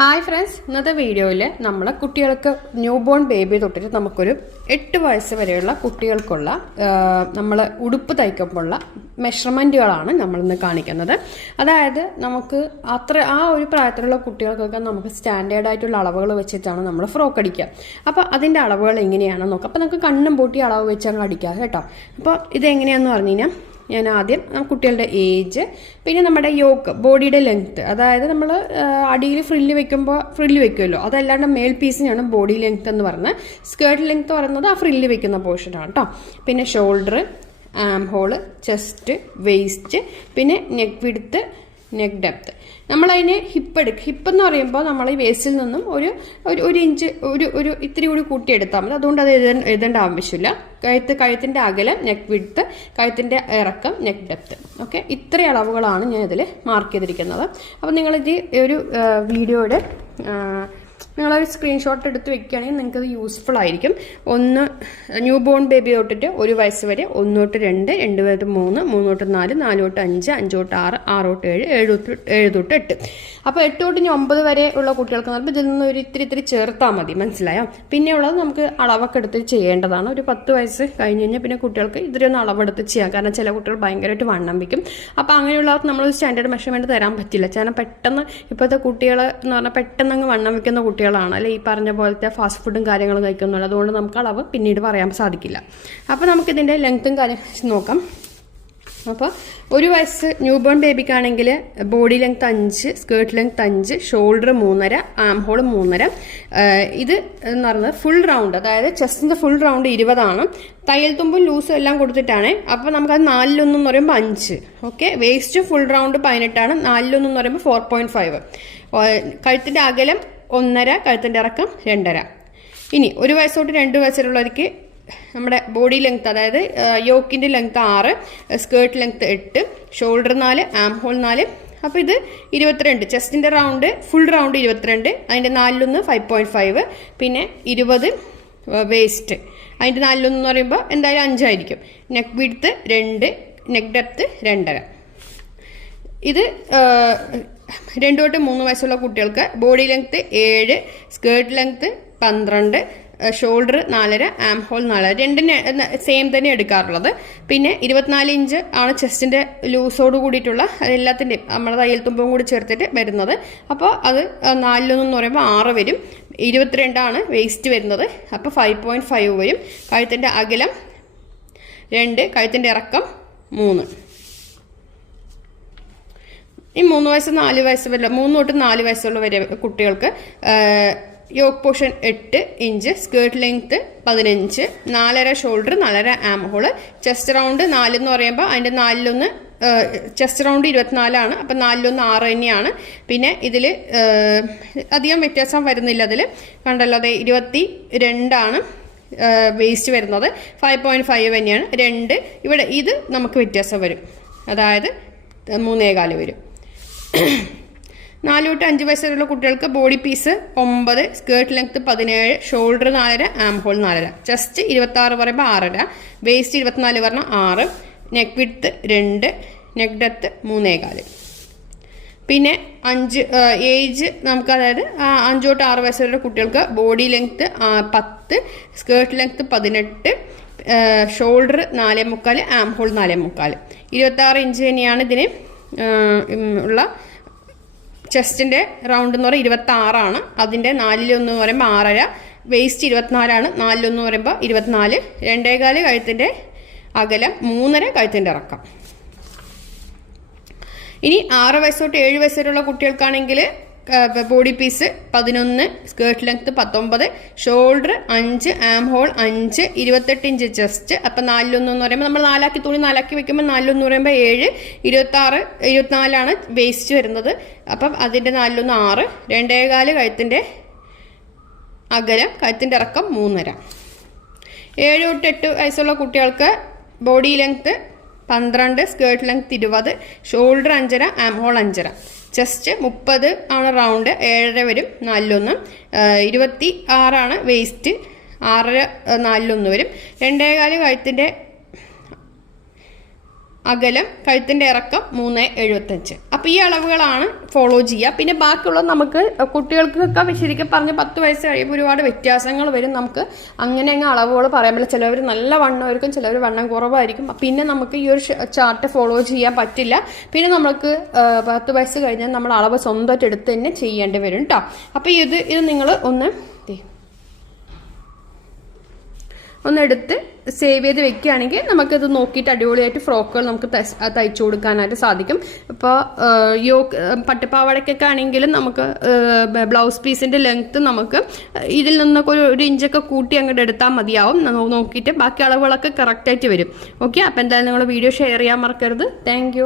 Hi friends, ഇന്നത്തെ വീഡിയോയിൽ നമ്മൾ കുട്ടികൾക്ക് ന്യൂ ബോൺ ബേബി തൊട്ടിട്ട് നമുക്കൊരു 8 വയസ്സ് വരെയുള്ള കുട്ടികൾക്കുള്ള നമ്മൾ ഉടുപ്പ് തയ്ക്കുമ്പോഴുള്ള മെഷർമെൻറ്റുകളാണ് നമ്മളിന്ന് കാണിക്കുന്നത്. അതായത് നമുക്ക് ആ ഒരു പ്രായത്തിലുള്ള കുട്ടികൾക്കൊക്കെ നമുക്ക് സ്റ്റാൻഡേർഡ് ആയിട്ടുള്ള അളവുകൾ വെച്ചിട്ടാണ് നമ്മൾ ഫ്രോക്ക് അടിക്കുക. അപ്പോൾ അതിൻ്റെ അളവുകൾ എങ്ങനെയാണെന്ന് നോക്കാം. അപ്പോൾ നമുക്ക് കണ്ണും പൂട്ടി അളവ് വെച്ച് അങ്ങ് അടിക്കാം കേട്ടോ. അപ്പോൾ ഇതെങ്ങനെയാണെന്ന് പറഞ്ഞു കഴിഞ്ഞാൽ ഞാൻ ആദ്യം കുട്ടികളുടെ ഏജ്, പിന്നെ നമ്മുടെ യോക്ക് ബോഡിയുടെ ലെങ്ത്ത്, അതായത് നമ്മൾ അടിയിൽ ഫ്രില്ല് വെക്കുമല്ലോ, അതല്ലാണ്ട് മേൽ പീസിനാണ് ബോഡി ലെങ്ത്ത് എന്ന് പറഞ്ഞത്. സ്കേർട്ട് ലെങ്ത്ത് പറയുന്നത് ആ ഫ്രില്ല് വെക്കുന്ന പോർഷനാണ് കേട്ടോ. പിന്നെ ഷോൾഡർ, ആം ഹോള്, ചെസ്റ്റ്, വേസ്റ്റ്, പിന്നെ നെക്ക് വിഡ്ത്ത്, നെക്ക് ഡെപ്ത്ത്. നമ്മളതിന് ഹിപ്പ് എന്ന് പറയുമ്പോൾ നമ്മൾ ഈ വേസ്റ്റിൽ നിന്നും ഒരു ഇഞ്ച് ഒരു ഇത്തിരി കൂടി കൂട്ടിയെടുത്താൽ മതി. അതുകൊണ്ട് അത് എഴുതേണ്ട ആവശ്യമില്ല. കഴുത്തിൻ്റെ അകലം, നെക്ക് വിഡ്ത്ത്, കഴുത്തിൻ്റെ ഇറക്കം, നെക്ക് ഡെപ്ത്ത്. ഓക്കെ, ഇത്ര അളവുകളാണ് ഞാൻ ഇതിൽ മാർക്ക് ചെയ്തിരിക്കുന്നത്. അപ്പോൾ നിങ്ങളിത് ഒരു വീഡിയോയുടെ നിങ്ങളൊരു സ്ക്രീൻഷോട്ട് എടുത്ത് വെക്കുകയാണെങ്കിൽ നിങ്ങൾക്കത് യൂസ്ഫുൾ ആയിരിക്കും. ഒന്ന് ന്യൂ ബോൺ ബേബി തൊട്ടിട്ട് 1 വയസ്സ് വരെ, 1 തൊട്ട് 2, 2 തൊട്ട് 3, 3 തൊട്ട് 4, 4 തൊട്ട് 5, 5 തൊട്ട് 6, 6 തൊട്ട് 7, 7 തൊട്ട് 8. അപ്പോൾ 8 തൊട്ട് 9 വരെ ഉള്ള കുട്ടികൾക്ക് പറയുമ്പോൾ ഇതിൽ നിന്ന് ഒരു ഇത്തിരി ചേർത്താൽ മതി, മനസ്സിലായോ? പിന്നെ ഉള്ളത് നമുക്ക് അളവൊക്കെ എടുത്ത് ചെയ്യേണ്ടതാണ്. ഒരു 10 വയസ്സ് കഴിഞ്ഞ് കഴിഞ്ഞാൽ പിന്നെ കുട്ടികൾക്ക് ഇതിലൊന്ന് അളവെടുത്ത് ചെയ്യാം. കാരണം ചില കുട്ടികൾ ഭയങ്കരമായിട്ട് വണ്ണം വയ്ക്കും. അപ്പോൾ അങ്ങനെയുള്ളവർക്ക് നമ്മൾ സ്റ്റാൻഡേർഡ് മെഷർമെൻറ്റ് തരാൻ പറ്റില്ല. കാരണം പെട്ടെന്ന് ഇപ്പോഴത്തെ കുട്ടികൾ എന്ന് പറഞ്ഞാൽ പെട്ടെന്ന് അങ്ങ് വണ്ണം വയ്ക്കുന്ന കുട്ടികളാണ്, അല്ലെ ഈ പറഞ്ഞ പോലത്തെ ഫാസ്റ്റ് ഫുഡും കാര്യങ്ങളും കഴിക്കുന്നുണ്ട്. അതുകൊണ്ട് നമുക്ക് അളവ് പിന്നീട് പറയാൻ സാധിക്കില്ല. അപ്പോൾ നമുക്കിതിൻ്റെ ലെങ്ത്തും കാര്യം നോക്കാം. അപ്പോൾ 1 വയസ്സ് ന്യൂ ബോൺ ബേബിക്കാണെങ്കിൽ body length 5, skirt length 5, shoulder 3.5, armhole 3.5. ഇത് എന്ന് പറയുന്നത് ഫുൾ റൗണ്ട്, അതായത് ചെസ്റ്റിൻ്റെ ഫുൾ റൗണ്ട് 20 ആണ്. തയ്യൽ തുമ്പും ലൂസും എല്ലാം കൊടുത്തിട്ടാണ്. അപ്പോൾ നമുക്കത് 4:1 എന്ന് പറയുമ്പോൾ 5. ഓക്കെ, വേസ്റ്റ് ഫുൾ റൗണ്ട് 18 ആണ്. 4:1 എന്ന് പറയുമ്പോൾ 4.5. കഴുത്തിൻ്റെ അകലം 1.5, കഴുത്തിൻ്റെ ഇറക്കം 2.5. ഇനി 1 വയസ്സ് തൊട്ട് 2 വയസ്സിലുള്ളവർക്ക് നമ്മുടെ ബോഡി ലെങ്ത്, അതായത് യോക്കിൻ്റെ length 6, skirt length 8, shoulder 4, armhole 4. അപ്പോൾ ഇത് 22. ചെസ്റ്റിൻ്റെ റൗണ്ട് ഫുൾ റൗണ്ട് 22, അതിൻ്റെ 4:1 5.5, പിന്നെ 20 വേസ്റ്റ്, അതിൻ്റെ 4:1 എന്ന് പറയുമ്പോൾ എന്തായാലും 5 ആയിരിക്കും. Neck width 2, neck depth 2.5. ഇത് 2 തൊട്ട് 3 വയസ്സുള്ള കുട്ടികൾക്ക് body length 7, skirt length 12, shoulder 4.5, arm whole 4. രണ്ടിന് സെയിം തന്നെ എടുക്കാറുള്ളത്. പിന്നെ 24 ഇഞ്ച് ആണ് ചെസ്റ്റിൻ്റെ ലൂസോട് കൂടിയിട്ടുള്ള എല്ലാത്തിൻ്റെയും നമ്മൾ തയ്യൽ തുമ്പും കൂടി ചേർത്തിട്ട് വരുന്നത്. അപ്പോൾ അത് 4:1 എന്ന് പറയുമ്പോൾ 6 വരും. 22 ആണ് വേസ്റ്റ് വരുന്നത്. അപ്പോൾ 5.5 വരും. കഴുത്തിൻ്റെ അകലം 2, കഴുത്തിൻ്റെ ഇറക്കം 3. ഈ 3 വയസ്സ് 4 വയസ്സ് വരെ, 3 തൊട്ട് 4 വയസ്സുള്ള വരെ കുട്ടികൾക്ക് yoke portion 8 inch, skirt length 15, 4.5 shoulder, 4.5 arm hole, chest round 4 എന്ന് പറയുമ്പോൾ അതിൻ്റെ 4:1 ചെസ്റ്റ് റൗണ്ട് 24 ആണ്. അപ്പം 4:1 6 തന്നെയാണ്. പിന്നെ ഇതിൽ അധികം വ്യത്യാസം വരുന്നില്ല. അതിൽ കണ്ടല്ലോ, അതെ 22 ആണ് വേസ്റ്റ് വരുന്നത്. 5.5 തന്നെയാണ്. 2 ഇവിടെ ഇത് നമുക്ക് വ്യത്യാസം വരും, അതായത് 3.25 വരും. 4 തൊട്ട് 5 വയസ്സുള്ള കുട്ടികൾക്ക് body piece 9, skirt length 17, shoulder 4.5, arm hole 4.5, chest 26 പറയുമ്പോൾ 6.5, വേസ്റ്റ് 24 പറഞ്ഞാൽ 6, നെക്ക് വിഡ്ത്ത് 2, നെക്ക് ഡെപ്ത്ത് 3.25. പിന്നെ ഏജ് നമുക്ക്, അതായത് 5 തൊട്ട് 6 വയസ്സുള്ള കുട്ടികൾക്ക് body length 10, skirt length 18, shoulder 4.25, arm hole 4.25. 26 inch തന്നെയാണ് ഇതിന് ഉള്ള ചെസ്റ്റിൻ്റെ റൗണ്ട് എന്ന് പറയുമ്പോൾ 26 ആണ്. അതിൻ്റെ 4:1 എന്ന് പറയുമ്പോൾ 6.5, വേസ്റ്റ് 24 ആണ്. 4:1 എന്ന് പറയുമ്പോൾ 24, 2.25 കഴുത്തിൻ്റെ അകലം, 3.5 കഴുത്തിൻ്റെ ഇറക്കം. ഇനി 6 വയസ്സ് തൊട്ട് 7 വയസ്സ് വരെയുള്ള കുട്ടികൾക്കാണെങ്കിൽ body piece 11, skirt length 19, shoulder 5, arm hole 5, 28 inch chest. അപ്പം 4:1 എന്ന് പറയുമ്പോൾ നമ്മൾ 4 തുണി 4 വെക്കുമ്പോൾ 4:1 എന്ന് പറയുമ്പോൾ 7, 26, 24 വേസ്റ്റ് വരുന്നത്. അപ്പം അതിൻ്റെ 4:1 6, 2.25 കഴുത്തിൻ്റെ അകലം, കഴുത്തിൻ്റെ ഇറക്കം 3.5. 7 തൊട്ട് 8 വയസ്സുള്ള കുട്ടികൾക്ക് body length 12, skirt length 20, shoulder 5.5, arm hole 5.5, chest 30 ആണ് റൗണ്ട്, 7.5 വരും. 4:1 26 ആണ് വേസ്റ്റ്, 6.5 4:1 വരും. 2.25 കഴുത്തിൻ്റെ അകലം, കഴുത്തിൻ്റെ ഇറക്കം 3.75. അപ്പോൾ ഈ അളവുകളാണ് ഫോളോ ചെയ്യുക. പിന്നെ ബാക്കിയുള്ള നമുക്ക് കുട്ടികൾക്കൊക്കെ ശരിക്കും പറഞ്ഞ് 10 വയസ്സ് കഴിയുമ്പോൾ ഒരുപാട് വ്യത്യാസങ്ങൾ വരും. നമുക്ക് അങ്ങനെ അങ്ങ് അളവുകൾ പറയാൻ പറ്റില്ല. ചിലവർ നല്ല വണ്ണമായിരിക്കും, ചിലവർ വണ്ണം കുറവായിരിക്കും. പിന്നെ നമുക്ക് ഈ ഒരു ചാർട്ട് ഫോളോ ചെയ്യാൻ പറ്റില്ല. പിന്നെ നമുക്ക് 10 വയസ്സ് കഴിഞ്ഞാൽ നമ്മൾ അളവ് സ്വന്തമായിട്ട് എടുത്ത് തന്നെ ചെയ്യേണ്ടി വരും കേട്ടോ. അപ്പോൾ ഇത് നിങ്ങൾ ഒന്നെടുത്ത് സേവ് ചെയ്ത് വെക്കുകയാണെങ്കിൽ നമുക്കിത് നോക്കിയിട്ട് അടിപൊളിയായിട്ട് ഫ്രോക്കുകൾ നമുക്ക് തയ്ച്ചു കൊടുക്കാനായിട്ട് സാധിക്കും. ഇപ്പോൾ പട്ടുപാവാടയ്ക്കൊക്കെ ആണെങ്കിലും നമുക്ക് ബ്ലൗസ് പീസിൻ്റെ ലെങ്ത്ത് നമുക്ക് ഇതിൽ നിന്നൊക്കെ ഒരു ഇഞ്ചൊക്കെ കൂട്ടി അങ്ങോട്ട് എടുത്താൽ മതിയാവും. നോക്കിയിട്ട് ബാക്കി അളവുകളൊക്കെ കറക്റ്റായിട്ട് വരും. ഓക്കെ, അപ്പോൾ എന്തായാലും നിങ്ങൾ വീഡിയോ ഷെയർ ചെയ്യാൻ മറക്കരുത്. താങ്ക്